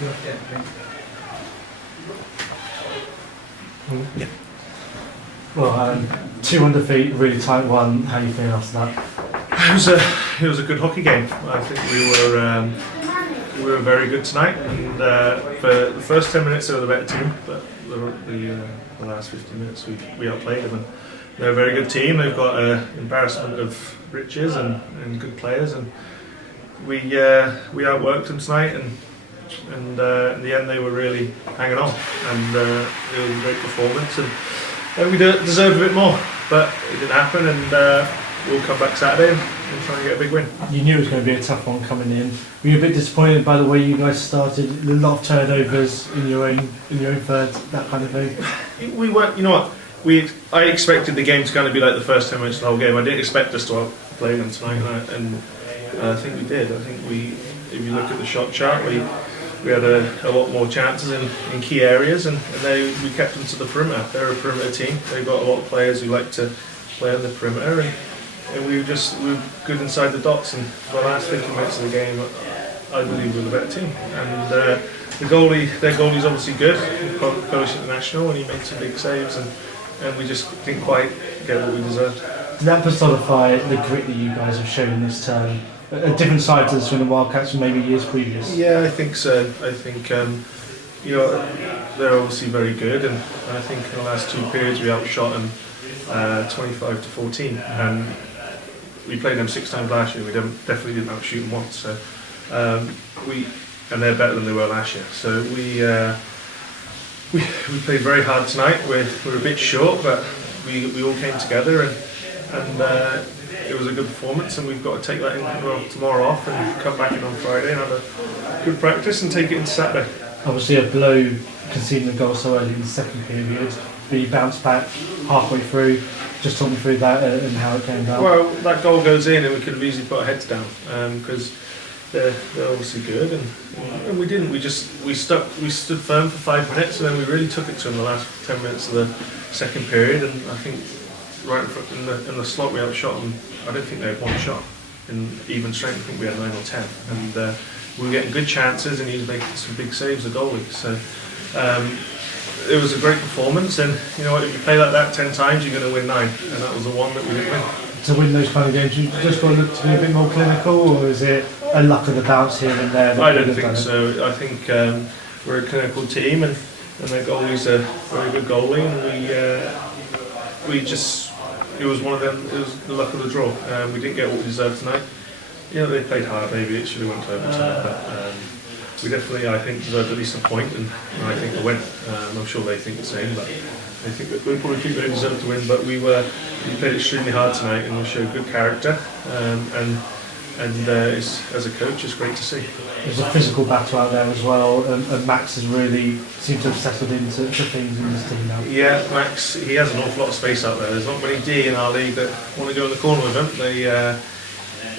Yeah. Well, 2-1 defeat, really tight one. How are you feeling after that? It was a good hockey game. I think we were very good tonight, and for the first 10 minutes they were the better team, but the last 15 minutes we outplayed them. And they're a very good team. They've got an embarrassment of riches and good players, and we outworked them tonight, and in the end they were really hanging on, and it was a great performance, and we deserved a bit more, but it didn't happen, and we'll come back Saturday and try and get a big win. You knew it was going to be a tough one coming in. Were you a bit disappointed by the way you guys started? A lot of turnovers in your own third, that kind of thing. We weren't. You know what? I expected the game to kind of be like the first 10 minutes of the whole game. I didn't expect us to outplay them tonight, and I think we did. I think if you look at the shot chart, we had a lot more chances in key areas, and we kept them to the perimeter. They're a perimeter team. They've got a lot of players who like to play on the perimeter, and we were good inside the dots. And for the last 50 minutes of the game, I believe we were the better team. And their goalie's obviously good, Polish international, and he made some big saves, and we just didn't quite get what we deserved. Does that personify the grit that you guys have shown this term? A different side to the Swindon Wildcats from maybe years previous? Yeah, I think so. I think they're obviously very good, and I think in the last two periods we outshot them 25-14, and we played them 6 times last year. We definitely didn't outshoot them once. So and they're better than they were last year. So we played very hard tonight. We're a bit short, but we all came together, and it was a good performance, and we've got to take that in tomorrow off and come back in on Friday and have a good practice and take it into Saturday. Obviously a blow conceding a goal so early in the second period, but you bounced back halfway through. Just talk me through that and how it came down. Well, that goal goes in and we could have easily put our heads down because they're obviously good, and we didn't. We stood firm for 5 minutes, and then we really took it to them the last 10 minutes of the second period, and I think right in the slot we outshot them. I don't think they had one shot in even strength. I think we had 9 or 10, and we were getting good chances, and he was making some big saves, the goalie. So it was a great performance, and you know what, if you play like that 10 times you're going to win 9, and that was the one that we didn't win. To win those kind of games, you just got to look to be a bit more clinical, or is it a luck of the bounce here and there? I don't think so. I think we're a clinical team, and their goalie's a very good goalie, and it was one of them. It was the luck of the draw. We didn't get what we deserved tonight. You know, they played hard. Maybe it should have went to overtime, but we definitely, I think, deserved at least a point, and I think a win. I'm sure they think the same, but I think that we probably think they deserved to win. But we played extremely hard tonight, and we showed good character. As a coach, it's great to see. There's a physical battle out there as well, and Max has really seemed to have settled into things in this team now. Yeah, Max, he has an awful lot of space out there. There's not many D in our league that want to go in the corner with him.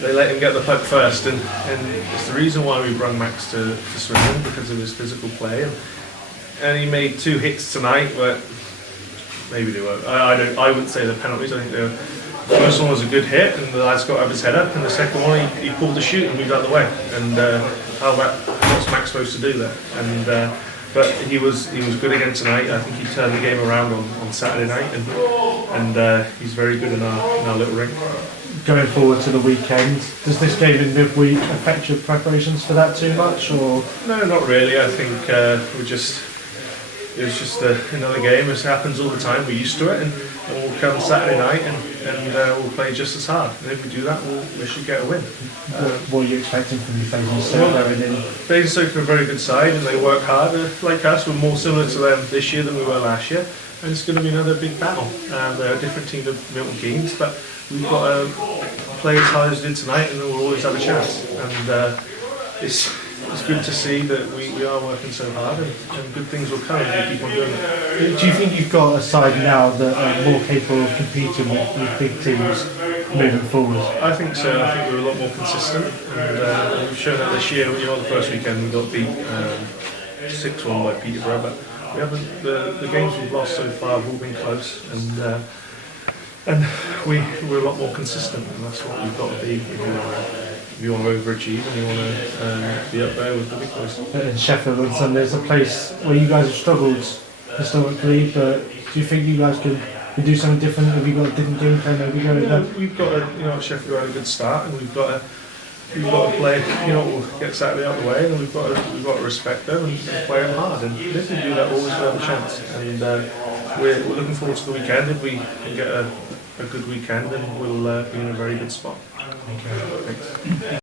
They let him get the puck first, and it's the reason why we brought Max to Swindon, because of his physical play. And he made 2 hits tonight, but maybe they weren't. I wouldn't say they're penalties. I think they were. The first one was a good hit, and the lad's got to have his head up, and the second one he pulled the shoot and moved out of the way. And what's Max supposed to do there? And but he was good again tonight. I think he turned the game around on Saturday night, and he's very good in our little rink. Going forward to the weekend, does this game in midweek affect your preparations for that too much, or? No, not really. I think it's just another game. This happens all the time. We're used to it, and we'll come Saturday night and we'll play just as hard. And if we do that, we should get a win. What are you expecting from the Basingstoke? Basingstoke are a very good side, and they work hard. Like us, we're more similar to them this year than we were last year, and it's going to be another big battle. They're a different team of Milton Keynes, but we've got to play as hard as we did tonight, and then we'll always have a chance. And it's good to see that we are working so hard, and good things will come if we keep on doing it. Do you think you've got a side now that are more capable of competing with big teams moving forward? I think so. I think we're a lot more consistent, and we've shown that this year. You know, the first weekend we got beat 6-1 by Peterborough, but we haven't. The games we've lost so far have all been close, and we're a lot more consistent, and that's what we've got to be if we want to if you want to overachieve and you want to be up there with the big boys. In Sheffield on Sunday, it's a place where you guys have struggled historically, but do you think you guys could do something different? Have you got a different game plan maybe going Yeah, there? we've got at Sheffield had a good start, and we've got to play, get Saturday out of the way, and we've got to respect them and play them hard. And if we do that, always will have a chance. And we're looking forward to the weekend. If we can get a good weekend, then we'll be in a very good spot. Okay. Thanks.